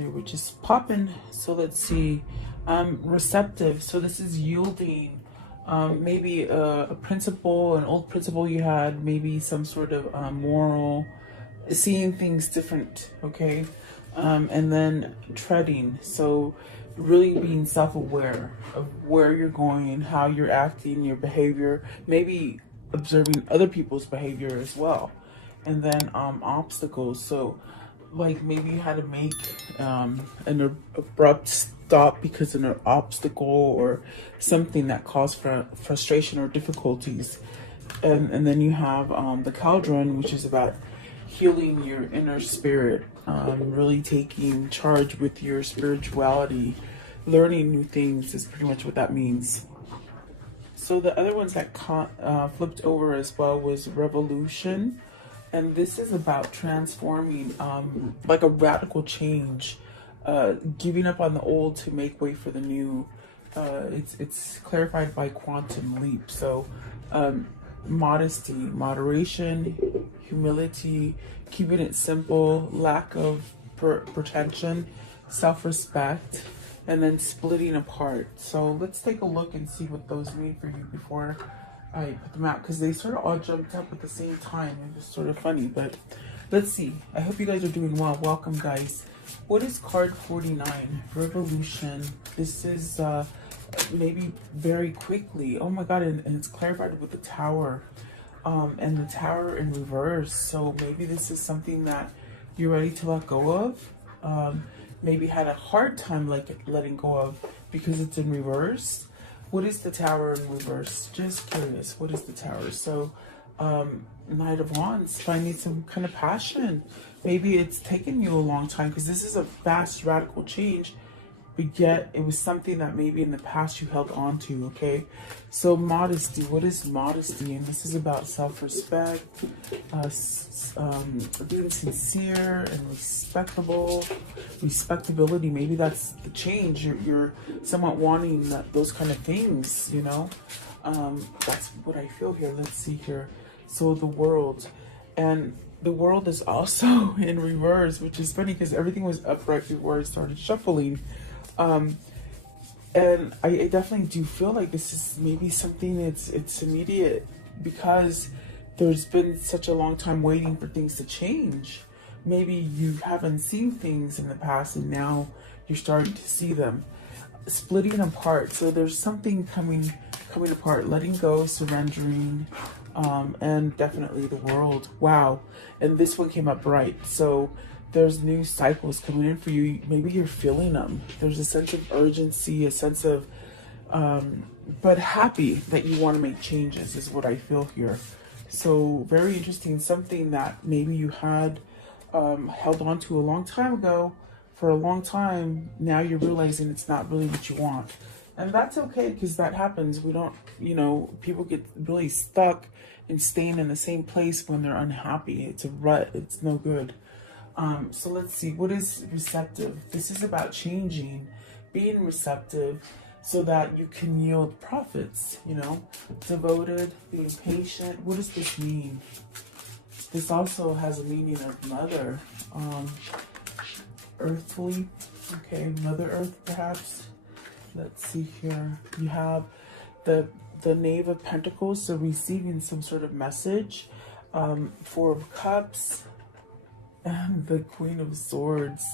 there, which is popping. So let's see. Receptive. So this is yielding. Maybe a principle, an old principle you had, maybe some sort of moral, seeing things different, okay? And then treading. So really being self-aware of where you're going, how you're acting, your behavior, maybe observing other people's behavior as well. And then obstacles. So like maybe you had to make an abrupt stop because of an obstacle or something that caused frustration or difficulties. And then you have the cauldron, which is about healing your inner spirit, really taking charge with your spirituality, learning new things is pretty much what that means. So the other ones that flipped over as well was revolution. And this is about transforming, like a radical change, giving up on the old to make way for the new. It's clarified by quantum leap. So modesty, moderation, humility, keeping it simple, lack of pretension, self-respect, and then splitting apart. So let's take a look and see what those mean for you before I put them out, because they sort of all jumped up at the same time. It was sort of funny, but let's see. I hope you guys are doing well. Welcome, guys. What is card 49? Revolution. This is maybe very quickly. Oh my God, and it's clarified with the tower. And the tower in reverse. So maybe this is something that you're ready to let go of. Maybe had a hard time letting go of because it's in reverse. What is the tower in reverse? Just curious. What is the tower? So Knight of Wands, finding some kind of passion. Maybe it's taken you a long time because this is a fast, radical change. But yet it was something that maybe in the past you held on to, okay? So modesty, what is modesty? And this is about self-respect, being sincere and respectability. Maybe that's the change. You're somewhat wanting those kind of things, you know? That's what I feel here. Let's see here. So the world, and the world is also in reverse, which is funny because everything was upright before I started shuffling. And I definitely do feel like this is maybe something it's immediate because there's been such a long time waiting for things to change. Maybe you haven't seen things in the past and now you're starting to see them. Splitting apart. So there's something coming apart, letting go, surrendering, and definitely the world. Wow. And this one came up right. So there's new cycles coming in for you. Maybe you're feeling them. There's a sense of urgency, a sense of, but happy that you want to make changes is what I feel here. So very interesting. Something that maybe you had held on to a long time ago for a long time. Now you're realizing it's not really what you want. And that's okay because that happens. We don't, people get really stuck and staying in the same place when they're unhappy. It's a rut. It's no good. So let's see, what is receptive? This is about changing, being receptive so that you can yield profits, devoted, being patient. What does this mean? This also has a meaning of mother, earthly, okay, Mother Earth perhaps. Let's see here. You have the Knave of Pentacles, so receiving some sort of message, Four of Cups, and the Queen of Swords.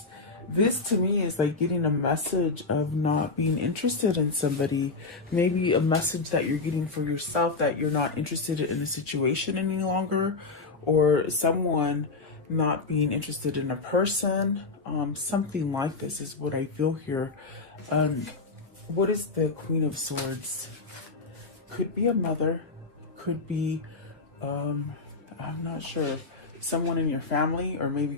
This to me is like getting a message of not being interested in somebody. Maybe a message that you're getting for yourself that you're not interested in a situation any longer, or someone not being interested in a person. Something like this is what I feel here. What is the Queen of Swords? Could be a mother, could be, I'm not sure, someone in your family, or maybe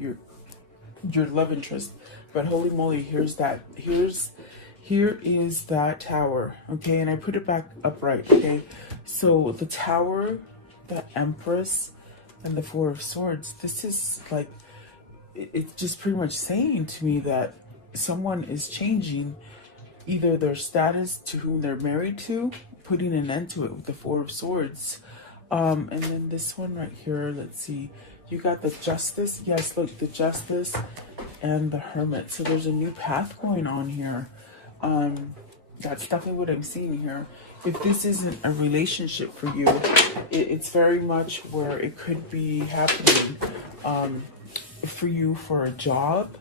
your love interest. But holy moly, here is that tower, okay? And I put it back upright, okay? So the tower, the Empress, and the Four of Swords, this is like, it's just pretty much saying to me that someone is changing either their status to whom they're married to, putting an end to it with the Four of Swords. And then this one right here, let's see. You got the Justice. Yes, look, the Justice. and the Hermit. So there's a new path going on here. That's definitely what I'm seeing here. If this isn't a relationship for you, it's very much where it could be happening for you for a job,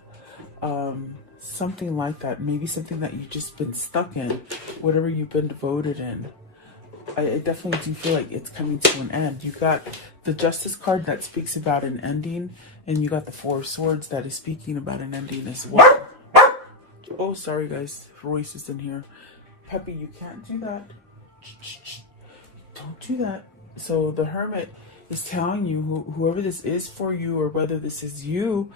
something like that. Maybe something that you've just been stuck in, whatever you've been devoted in. I definitely do feel like it's coming to an end. You got the Justice card that speaks about an ending, and you got the Four of Swords that is speaking about an ending as well. Oh, sorry guys, Royce is in here. Peppy, you can't do that. Don't do that. So the Hermit is telling you, whoever this is for you, or whether this is you,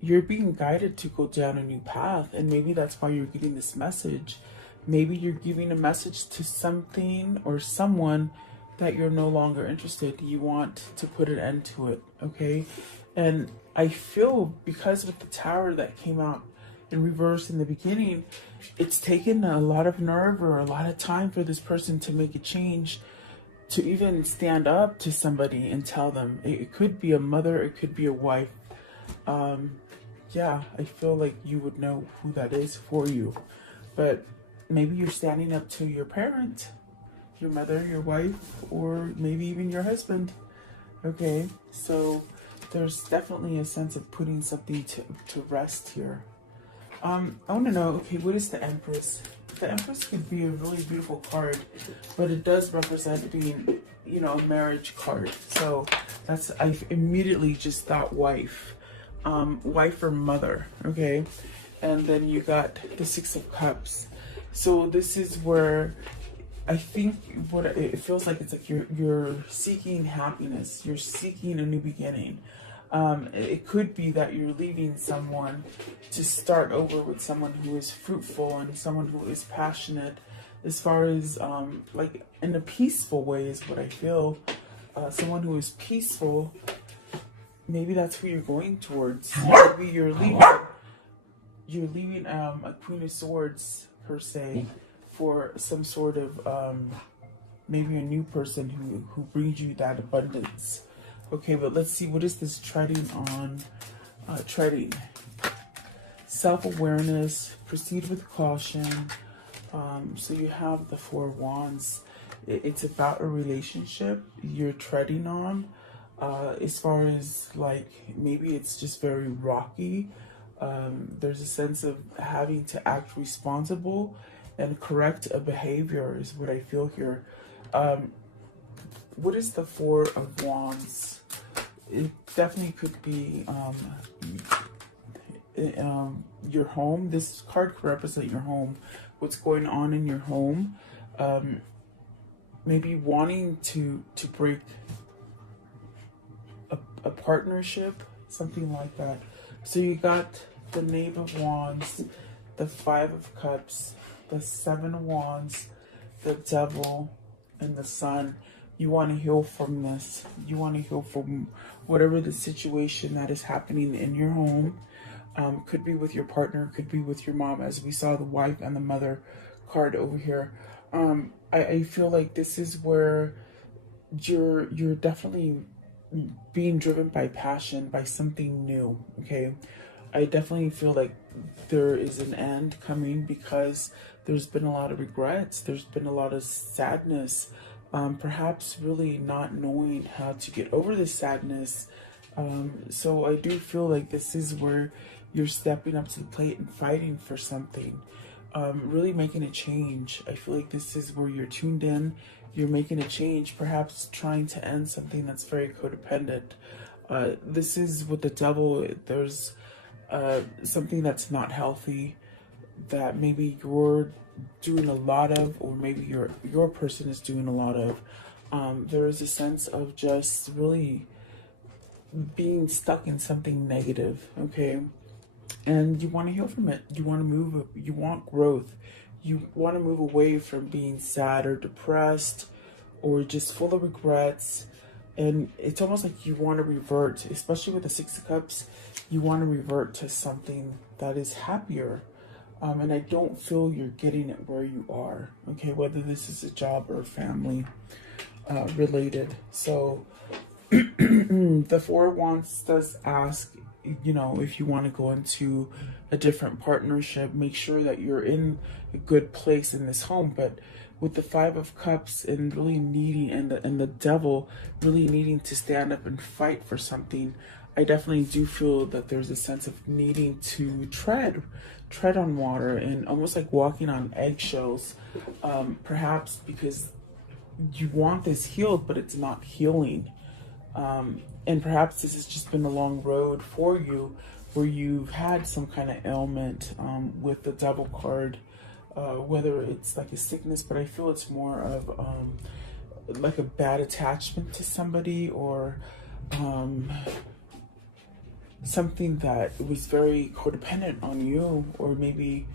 you're being guided to go down a new path. And maybe that's why you're getting this message. Maybe you're giving a message to something or someone that you're no longer interested. You want to put an end to it, okay? And I feel, because with the Tower that came out in reverse in the beginning, it's taken a lot of nerve or a lot of time for this person to make a change, to even stand up to somebody and tell them. It could be a mother, it could be a wife. Yeah, I feel like you would know who that is for you. But maybe you're standing up to your parent, your mother, your wife, or maybe even your husband. Okay, so there's definitely a sense of putting something to rest here. I want to know, okay, what is the Empress? The Empress could be a really beautiful card, but it does represent being, you know, a marriage card. So that's, I immediately just thought wife. Wife or mother, okay? And then you got the Six of Cups. So this is where I think what it feels like, it's like you're seeking happiness. You're seeking a new beginning. It could be that you're leaving someone to start over with someone who is fruitful and someone who is passionate, as far as like in a peaceful way is what I feel. Someone who is peaceful, maybe that's who you're going towards. Maybe you're leaving a Queen of Swords per se for some sort of maybe a new person who brings you that abundance. Okay, but let's see, what is this treading on? Treading. Self-awareness, proceed with caution. So you have the Four of Wands. It's about a relationship you're treading on. As far as like, maybe it's just very rocky. There's a sense of having to act responsible and correct a behavior is what I feel here. What is the Four of Wands? It definitely could be your home. This card could represent your home. What's going on in your home? Maybe wanting to break a partnership, something like that. So you got the Knave of Wands, the Five of Cups, the Seven of Wands, the Devil, and the Sun. You want to heal from this. You want to heal from whatever the situation that is happening in your home. Could be with your partner, could be with your mom, as we saw the wife and the mother card over here. I feel like this is where you're definitely being driven by passion, by something new, okay? I definitely feel like there is an end coming, because there's been a lot of regrets. There's been a lot of sadness. Perhaps really not knowing how to get over this sadness. So I do feel like this is where you're stepping up to the plate and fighting for something. Really making a change. I feel like this is where you're tuned in. You're making a change, perhaps trying to end something that's very codependent. This is with the Devil. There's something that's not healthy, that maybe you're doing a lot of, or maybe your person is doing a lot of. There is a sense of just really being stuck in something negative, okay? And you want to heal from it. You want to move, you want growth. You want to move away from being sad or depressed or just full of regrets. And it's almost like you want to revert, especially with the Six of Cups, you want to revert to something that is happier. And I don't feel you're getting it where you are, okay? Whether this is a job or family related. So the Four of Wands does ask, you know, if you want to go into a different partnership, make sure that you're in a good place in this home. But with the Five of Cups and really needing, and the Devil really needing to stand up and fight for something, I definitely do feel that there's a sense of needing to tread on water and almost like walking on eggshells, perhaps because you want this healed, but it's not healing. And perhaps this has just been a long road for you where you've had some kind of ailment, with the Devil card, whether it's like a sickness, but I feel it's more of like a bad attachment to somebody, or something that was very codependent on you, or maybe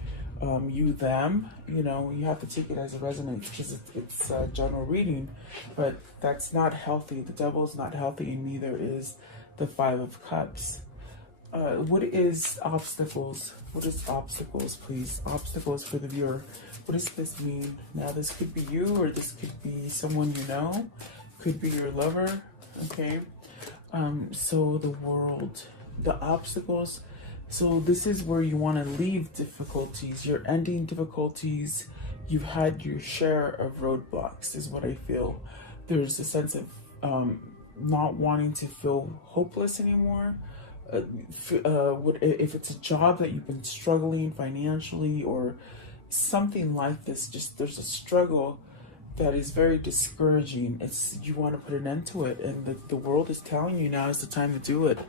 you them. You know, you have to take it as it resonates, because it's a general reading, but that's not healthy. The Devil is not healthy, and neither is the Five of Cups. What is obstacles? What is obstacles, please? Obstacles for the viewer. What does this mean? Now, this could be you, or this could be someone you know. Could be your lover. Okay. So the world, the obstacles. So this is where you want to leave difficulties. You're ending difficulties. You've had your share of roadblocks, is what I feel. There's a sense of not wanting to feel hopeless anymore. If it's a job that you've been struggling financially or something like this, just there's a struggle that is very discouraging. You want to put an end to it, and the world is telling you now is the time to do it.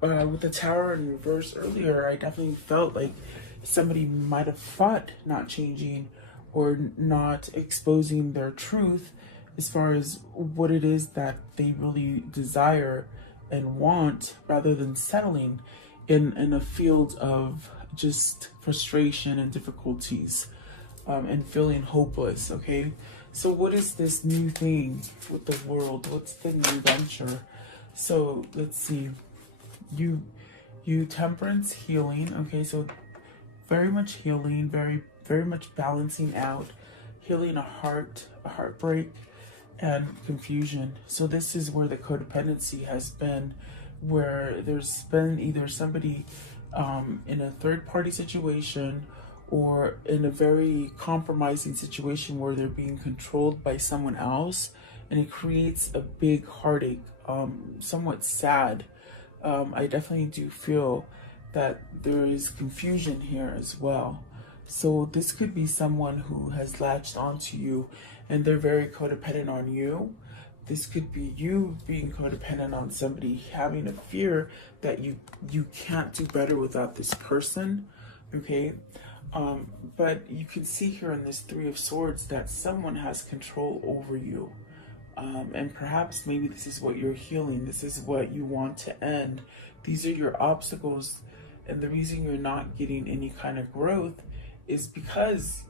With the Tower in reverse earlier, I definitely felt like somebody might have fought not changing or not exposing their truth as far as what it is that they really desire and want, rather than settling in a field of just frustration and difficulties, and feeling hopeless. Okay, so what is this new thing with the world? What's the new venture? So let's see. You Temperance, healing. Okay, so very much healing, very much balancing out, healing a heartbreak, and confusion. So this is where the codependency has been, where there's been either somebody in a third party situation, or in a very compromising situation where they're being controlled by someone else, and it creates a big heartache, somewhat sad. I definitely do feel that there is confusion here as well. So this could be someone who has latched onto you and they're very codependent on you. This could be you being codependent on somebody, having a fear that you can't do better without this person. Okay. But you can see here in this Three of Swords that someone has control over you. And perhaps maybe this is what you're healing. This is what you want to end. These are your obstacles. And the reason you're not getting any kind of growth is because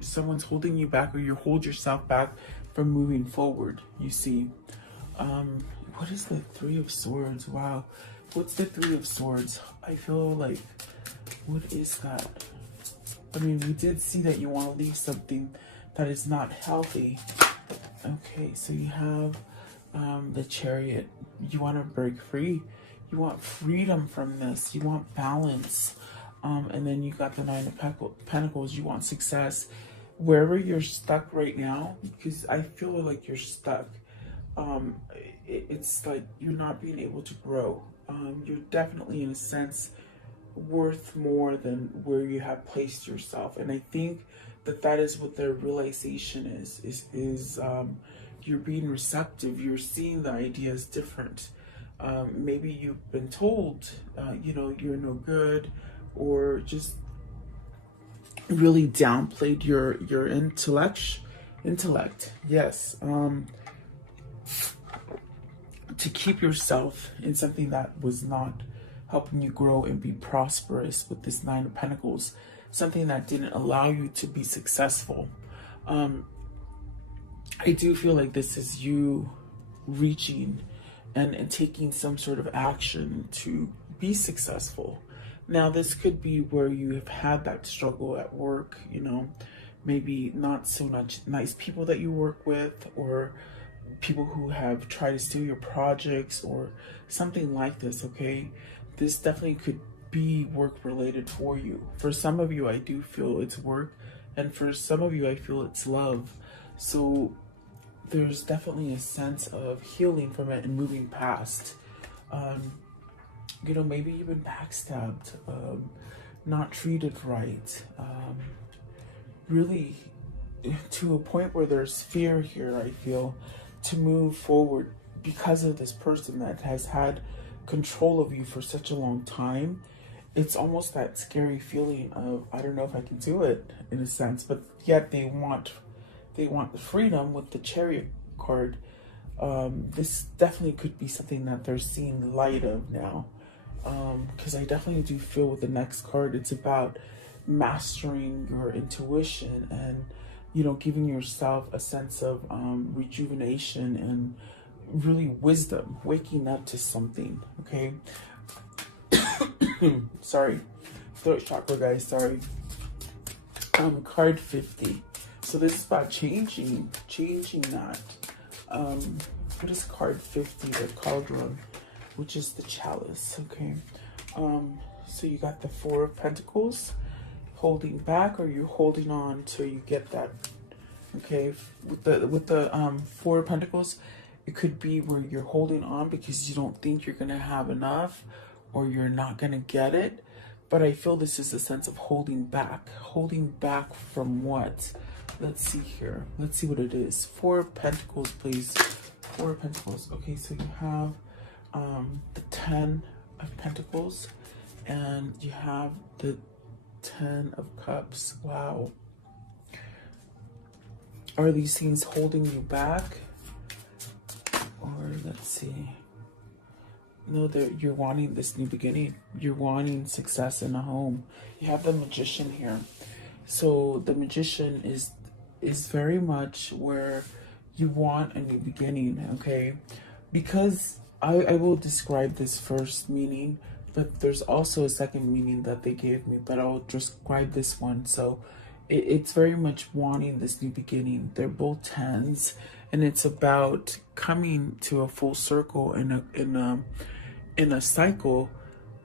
someone's holding you back, or you hold yourself back from moving forward, you see. What is the Three of Swords? Wow. What's the Three of Swords? I feel like, what is that? I mean, we did see that you want to leave something that is not healthy. Okay, so you have the Chariot. You want to break free. You want freedom from this. You want balance. And then you got the Nine of Pentacles. You want success. Wherever you're stuck right now, because I feel like you're stuck. It's like you're not being able to grow. You're definitely, in a sense, worth more than where you have placed yourself. And I think that is what the realization is you're being receptive. You're seeing the ideas different. Maybe you've been told, you're no good, or just really downplayed your intellect. Yes. To keep yourself in something that was not helping you grow and be prosperous with this Nine of Pentacles, something that didn't allow you to be successful. I do feel like this is you reaching and taking some sort of action to be successful. Now, this could be where you have had that struggle at work, maybe not so much nice people that you work with, or people who have tried to steal your projects or something like this, okay? This definitely could be work related for you. For some of you, I do feel it's work, and for some of you, I feel it's love. So there's definitely a sense of healing from it and moving past. You know, maybe you've been backstabbed, not treated right, really to a point where there's fear here, I feel, to move forward because of this person that has had control of you for such a long time. It's almost that scary feeling of, I don't know if I can do it, in a sense, but yet they want the freedom with the Chariot card. This definitely could be something that they're seeing light of now. Because I definitely do feel with the next card, it's about mastering your intuition and, you know, giving yourself a sense of rejuvenation and really wisdom, waking up to something, okay? Sorry, throat chakra, guys, sorry. Card 50. So this is about changing that. What is card 50? The cauldron, which is the chalice, okay? So you got the Four of Pentacles, holding back, or you're holding on till you get that, okay? With the Four of Pentacles, it could be where you're holding on because you don't think you're gonna have enough, or you're not gonna get it. But I feel this is a sense of holding back. Holding back from what? Let's see here. Let's see what it is. Four of Pentacles, please. Four of Pentacles. Okay, so you have the Ten of Pentacles, and you have the Ten of Cups. Wow. Are these things holding you back? Or let's see. No, you're wanting this new beginning. You're wanting success in a home. You have the Magician here. So the Magician is very much where you want a new beginning, okay? Because I will describe this first meaning, but there's also a second meaning that they gave me, but I'll describe this one. So it's very much wanting this new beginning. They're both tens, and it's about coming to a full circle in a cycle,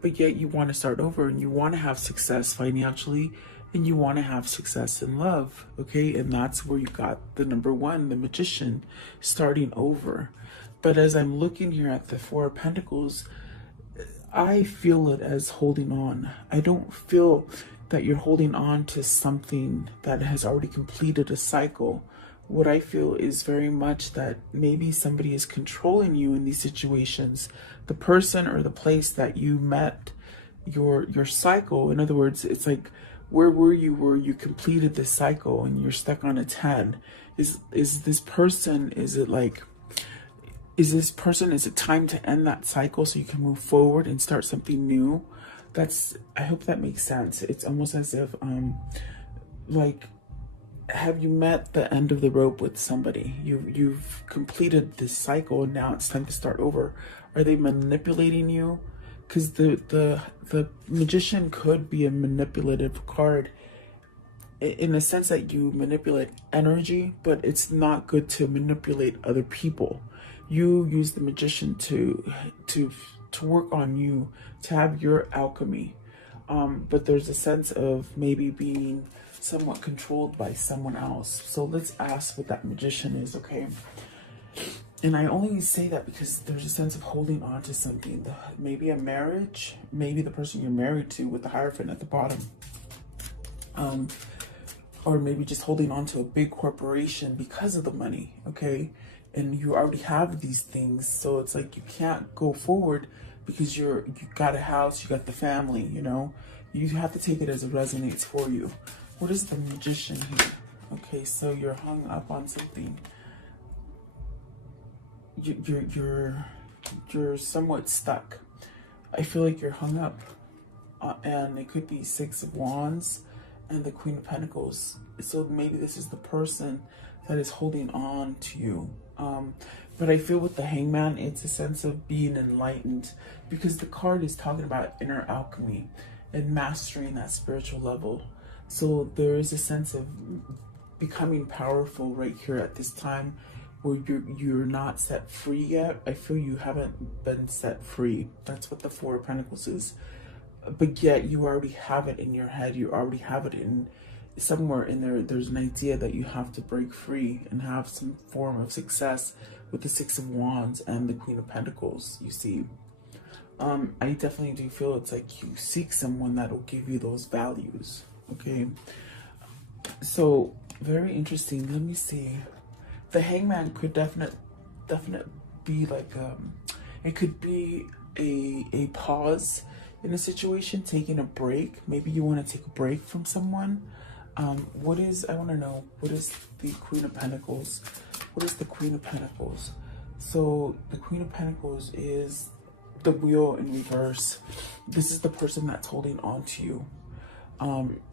but yet you want to start over, and you want to have success financially, and you want to have success in love, okay? And that's where you got the number one, the Magician, starting over. But as I'm looking here at the Four of Pentacles, I feel it as holding on. I don't feel that you're holding on to something that has already completed a cycle. What I feel is very much that maybe somebody is controlling you in these situations. The person or the place that you met your cycle. In other words, it's like, where were you where you completed this cycle and you're stuck on a 10? Is this person, is it time to end that cycle so you can move forward and start something new? I hope that makes sense. It's almost as if, like, have you met the end of the rope with somebody? You've completed this cycle and now it's time to start over. Are they manipulating you? Because the Magician could be a manipulative card in the sense that you manipulate energy, but it's not good to manipulate other people. You use the Magician to work on you, to have your alchemy. But there's a sense of maybe being somewhat controlled by someone else. So let's ask what that Magician is, okay? And I only say that because there's a sense of holding on to something. Maybe a marriage, maybe the person you're married to with the Hierophant at the bottom. Or maybe just holding on to a big corporation because of the money, okay? And you already have these things, so it's like you can't go forward because you got a house, you got the family, you know? You have to take it as it resonates for you. What is the Magician here? Okay, so you're hung up on something. You're somewhat stuck. I feel like you're hung up, and it could be Six of Wands and the Queen of Pentacles. So maybe this is the person that is holding on to you. But I feel with the Hangman, it's a sense of being enlightened, because the card is talking about inner alchemy and mastering that spiritual level. So there is a sense of becoming powerful right here at this time. where you're not set free yet. I feel you haven't been set free. That's what the Four of Pentacles is. But yet you already have it in your head. You already have it in somewhere in there. There's an idea that you have to break free and have some form of success with the Six of Wands and the Queen of Pentacles, you see. I definitely do feel it's like you seek someone that will give you those values, okay? So, very interesting. Let me see. The Hangman could definitely be like, it could be a pause in a situation, taking a break. Maybe you want to take a break from someone. I want to know, what is the Queen of Pentacles? What is the Queen of Pentacles? So the Queen of Pentacles is the wheel in reverse. This is the person that's holding on to you.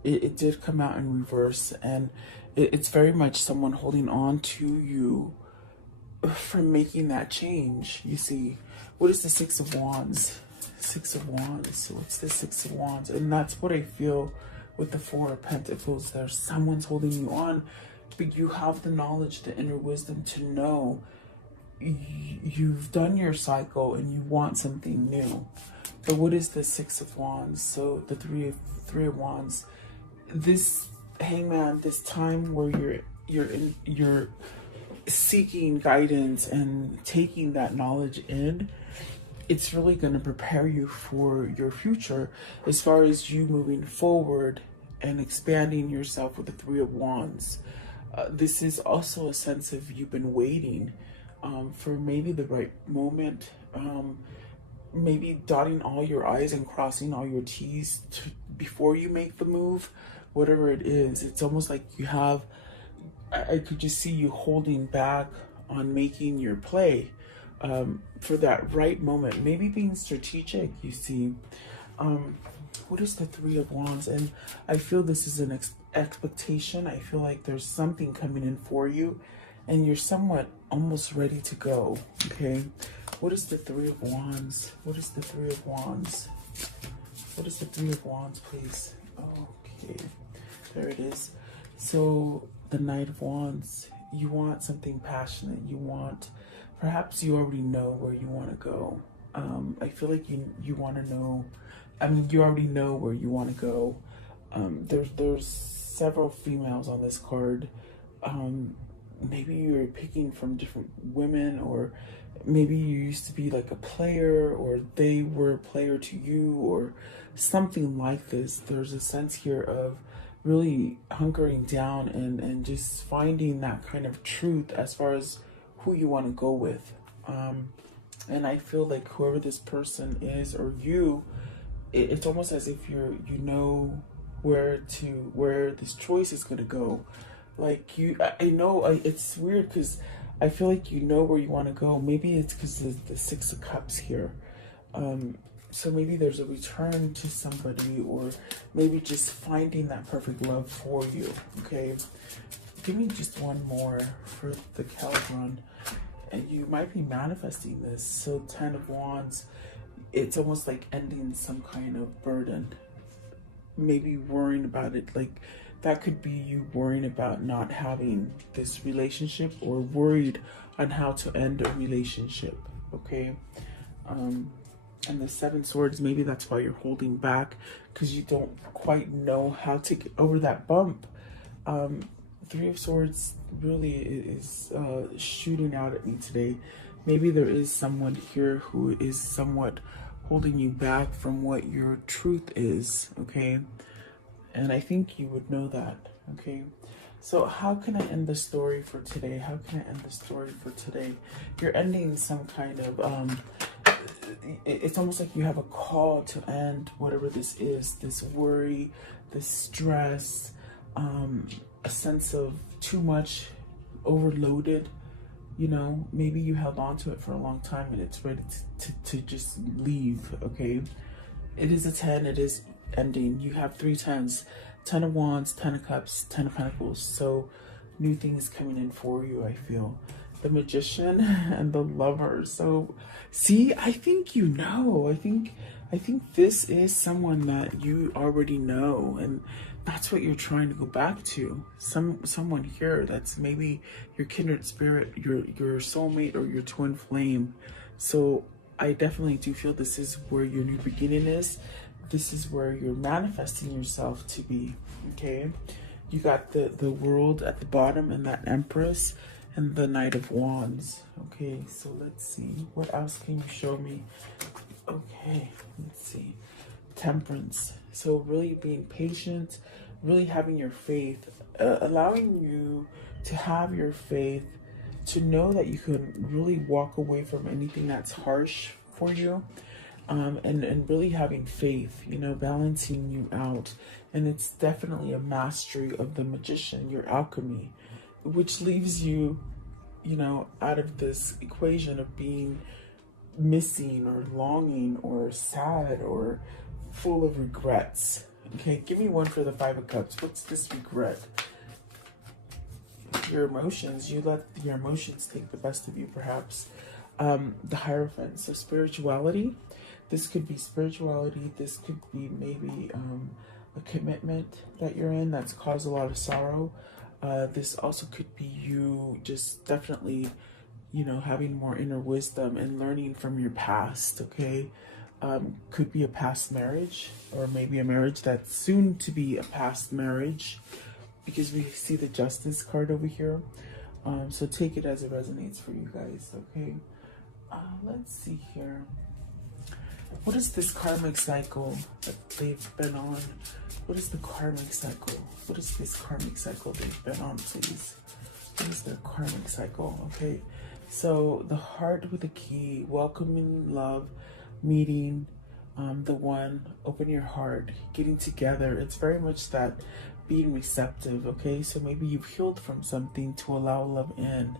It did come out in reverse, and it's very much someone holding on to you from making that change, you see. What is the Six of Wands? Six of Wands. So what's the Six of Wands? And that's what I feel with the Four of Pentacles. There's someone's holding you on, but you have the knowledge, the inner wisdom to know you've done your cycle and you want something new. But what is the Six of Wands? So the Three of Wands. This Hangman, this time where you're seeking guidance and taking that knowledge in, it's really going to prepare you for your future as far as you moving forward and expanding yourself with the Three of Wands. This is also a sense of you've been waiting for maybe the right moment, maybe dotting all your I's and crossing all your T's before you make the move, whatever it is. It's almost like you have, I could just see you holding back on making your play for that right moment, maybe being strategic, you see. What is the Three of Wands? And I feel this is an expectation. I feel like there's something coming in for you and you're somewhat almost ready to go, okay? What is the Three of Wands? What is the Three of Wands? What is the Three of Wands, please? Okay, there it is. So the Knight of Wands, you want something passionate. You want, perhaps you already know where you want to go. I feel like you want to know, I mean, you already know where you want to go. There's several females on this card. Maybe you're picking from different women, or maybe you used to be like a player, or they were a player to you, or something like this. There's a sense here of really hunkering down and just finding that kind of truth as far as who you want to go with. And I feel like whoever this person is, or you, it's almost as if you know where this choice is going to go. Like I know it's weird because I feel like you know where you want to go. Maybe it's because of the Six of Cups here. So maybe there's a return to somebody, or maybe just finding that perfect love for you, okay? Give me just one more for the Calibron. And you might be manifesting this. So Ten of Wands, it's almost like ending some kind of burden. Maybe worrying about it, like that could be you worrying about not having this relationship, or worried on how to end a relationship, okay? And the Seven Swords, maybe that's why you're holding back, because you don't quite know how to get over that bump. Three of Swords really is shooting out at me today. Maybe there is someone here who is somewhat holding you back from what your truth is, okay? And I think you would know that, okay? So how can I end the story for today? How can I end the story for today? You're ending some kind of, it's almost like you have a call to end whatever this is, this worry, this stress, a sense of too much, overloaded, you know, maybe you held on to it for a long time and it's ready to just leave, okay? It is a 10, it is ending. You have 3 10s, 10 of Wands, 10 of Cups, 10 of Pentacles. So new things coming in for you, I feel. The Magician and the Lover. So see, I think you know. I think I think this is someone that you already know, and that's what you're trying to go back to. Someone here that's maybe your kindred spirit, your soulmate, or your twin flame. So I definitely do feel this is where your new beginning is. This is where you're manifesting yourself to be. Okay, you got the world at the bottom, and that Empress, and the Knight of Wands. Okay, so let's see, what else can you show me? Okay, let's see. Temperance. So really being patient, really having your faith, allowing you to have your faith, to know that you can really walk away from anything that's harsh for you, and really having faith, you know, balancing you out. And it's definitely a mastery of the Magician, your alchemy, which leaves you, you know, out of this equation of being missing or longing or sad or full of regrets. Okay, give me one for the Five of Cups. What's this regret? Your emotions. You let your emotions take the best of you, perhaps. The Hierophant. So spirituality. This could be spirituality. This could be maybe a commitment that you're in that's caused a lot of sorrow. This also could be you just definitely, you know, having more inner wisdom and learning from your past. Okay, could be a past marriage, or maybe a marriage that's soon to be a past marriage, because we see the Justice card over here. So take it as it resonates for you guys. Okay, let's see here. What is this karmic cycle that they've been on? What is the karmic cycle? What is this karmic cycle they've been on, please? What is their karmic cycle? Okay, so the Heart with a key, welcoming love, meeting the one, open your heart, getting together. It's very much that being receptive. Okay, so maybe you've healed from something to allow love in,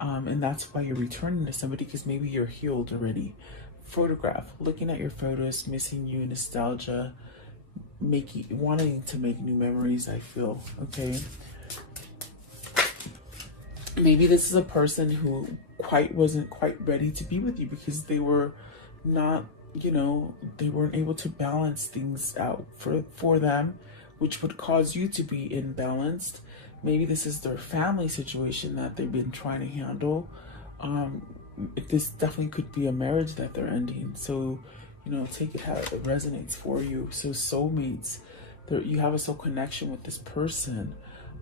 and that's why you're returning to somebody, because maybe you're healed already. Photograph, looking at your photos, missing you, nostalgia, wanting to make new memories, I feel. Okay, maybe this is a person who wasn't quite ready to be with you, because they were not, you know, they weren't able to balance things out for them, which would cause you to be imbalanced. Maybe this is their family situation that they've been trying to handle. This definitely could be a marriage that they're ending. So, you know, take it how it resonates for you. So soulmates, you have a soul connection with this person.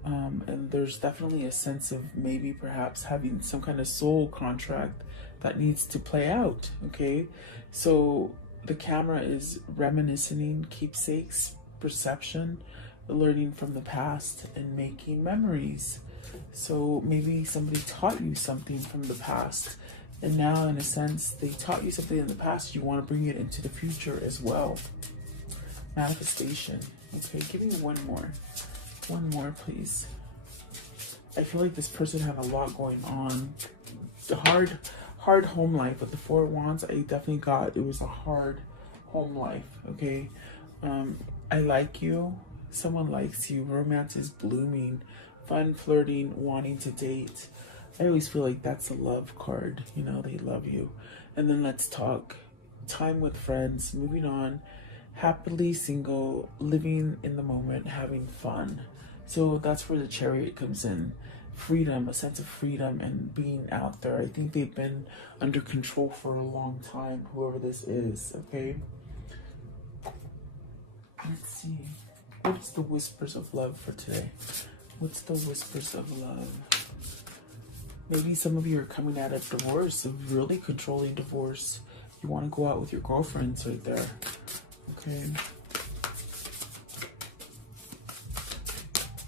And there's definitely a sense of maybe perhaps having some kind of soul contract that needs to play out. Okay, so the camera is reminiscing, keepsakes, perception, learning from the past, and making memories. So maybe somebody taught you something from the past, and now in a sense they taught you something in the past, you want to bring it into the future as well. Manifestation. Okay, give me one more please. I feel like this person had a lot going on. The hard home life with the Four of Wands. I definitely got it was a hard home life. Okay, I like you, someone likes you, romance is blooming, fun, flirting, wanting to date. I always feel like that's a love card, you know, they love you. And then let's talk, time with friends, moving on, happily single, living in the moment, having fun. So that's where the Chariot comes in. Freedom, a sense of freedom and being out there. I think they've been under control for a long time, whoever this is. Okay, let's see. What is the whispers of love for today? What's the whispers of love? Maybe some of you are coming out of divorce, a really controlling divorce. You want to go out with your girlfriends right there. Okay.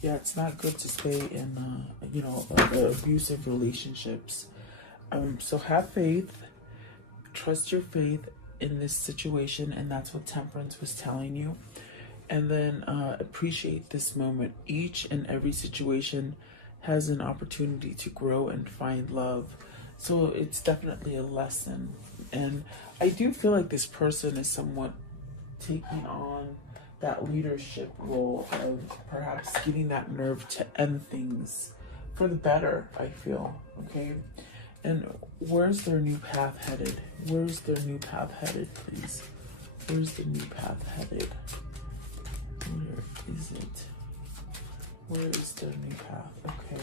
Yeah, it's not good to stay in, you know, abusive relationships. So have faith, trust your faith in this situation, and that's what Temperance was telling you. And then appreciate this moment. Each and every situation has an opportunity to grow and find love. So it's definitely a lesson. And I do feel like this person is somewhat taking on that leadership role of perhaps getting that nerve to end things for the better, I feel. Okay, and where's their new path headed? Where's their new path headed, please? Where's the new path headed? Where is it? Where is the new path? Okay.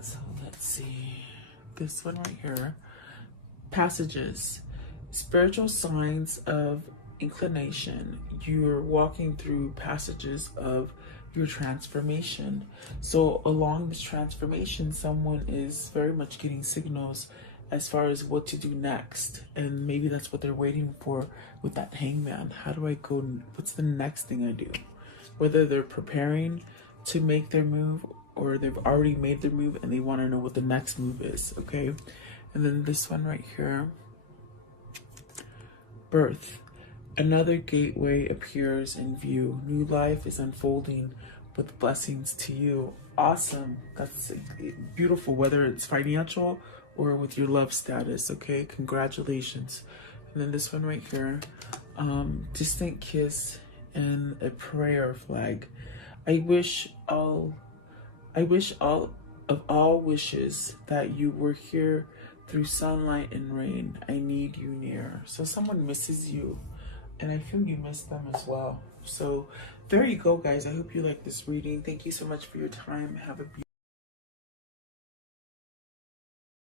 So let's see. This one right here. Passages. Spiritual signs of inclination. You're walking through passages of your transformation. So along this transformation, someone is very much getting signals as far as what to do next. And maybe that's what they're waiting for with that hangman. How do I go? What's the next thing I do? Whether they're preparing to make their move or they've already made their move and they want to know what the next move is, okay? And then this one right here, birth. Another gateway appears in view. New life is unfolding with blessings to you. Awesome. That's beautiful, whether it's financial or with your love status, okay? Congratulations. And then this one right here, distant kiss and a prayer flag. I wish all of all wishes that you were here through sunlight and rain. I need you near. So someone misses you, and I feel you miss them as well. So there you go, guys. I hope you like this reading. Thank you so much for your time. Have a beautiful